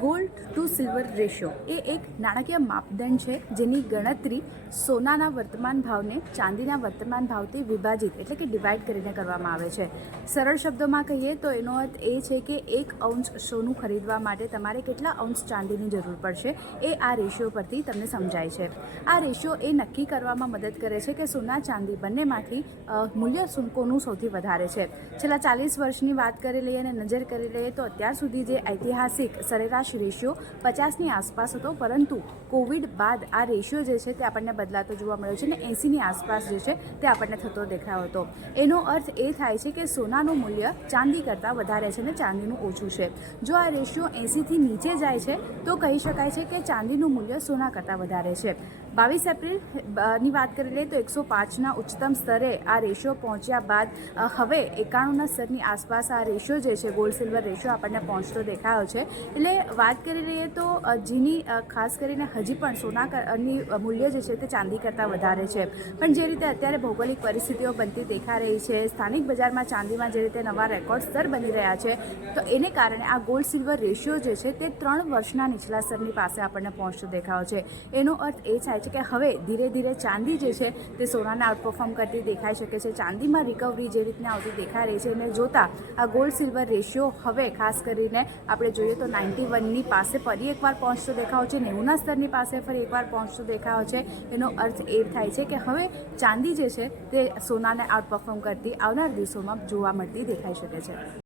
Gold two silver ratio એ એક નાણાકીય માપદંડ છે જેની ગણતરી સોનાના વર્તમાન ભાવને ચાંદીના વર્તમાન ભાવથી વિભાજિત એટલે કે ડિવાઈડ કરીને કરવામાં આવે છે. સરળ શબ્દોમાં કહીએ તો એનો અર્થ એ છે કે 1 અંશ સોનું ખરીદવા માટે તમારે કેટલા અંશ ચાંદીની જરૂર પડશે એ આ રેશિયો પરથી તમને સમજાય છે. આ રેશિયો એ નક્કી કરવામાં મદદ કરે છે કે સોના ચાંદી બંનેમાંથી મૂલ્ય કોનું સૌથી વધારે છે. છેલ્લા 40 વર્ષની વાત કરી લઈએ અને નજર કરી લઈએ તો અત્યાર સુધી જે ઐતિહાસિક સરેરાશ રેશિયો 50ની આસપાસ હતો, પરંતુ કોવિડ બાદ આ રેશિયો જે છે તે આપણને બદલાતો જોવા મળ્યો છે અને 80ની આસપાસ જે છે તે આપણને થતો દેખાયો હતો. એનો અર્થ એ થાય છે કે સોનાનું મૂલ્ય ચાંદી કરતાં વધારે છે અને ચાંદીનું ઓછું છે. જો આ રેશિયો 80થી નીચે જાય છે તો કહી શકાય છે કે ચાંદીનું મૂલ્ય સોના કરતાં વધારે છે. 22 એપ્રિલની વાત કરી લઈએ તો 105ના ઉચ્ચતમ સ્તરે આ રેશિયો પહોંચ્યા બાદ હવે 91ના સ્તરની આસપાસ આ રેશિયો જે છે ગોલ્ડ સિલ્વર રેશિયો આપણને પહોંચતો દેખાયો છે. એટલે વાત કરી લઈએ તો જેની ખાસ કરીને હજી પણ સોનાની મૂલ્ય જે છે તે ચાંદી કરતાં વધારે છે. પણ જે રીતે અત્યારે ભૌગોલિક પરિસ્થિતિઓ બનતી દેખાઈ રહી છે, સ્થાનિક બજારમાં ચાંદીમાં જે રીતે નવા રેકોર્ડ સ્તર બની રહ્યા છે, તો એને કારણે આ ગોલ્ડ સિલ્વર રેશિયો જે છે તે 3 વર્ષના નીચલા સ્તરની પાસે આપણને પહોંચતો દેખાયો છે. એનો અર્થ એ થાય છે કે હવે ધીરે ધીરે ચાંદી જે છે તે સોનાને આઉટપરફોર્મ કરતી દેખાઈ શકે છે. ચાંદીમાં રિકવરી જે રીતના આવતી દેખાઈ રહી છે એને જોતાં આ ગોલ્ડ સિલ્વર રેશિયો હવે ખાસ કરીને આપણે જોઈએ તો 91ની પાસે ફરી એકવાર પહોંચતો દેખાયો છે, 90ના સ્તરની પાસે ફરી એકવાર પહોંચતો દેખાયો છે. એનો અર્થ એ થાય છે કે હવે ચાંદી જે છે તે સોનાને આઉટપરફોર્મ કરતી આવનાર દિવસોમાં જોવા મળતી દેખાઈ શકે છે.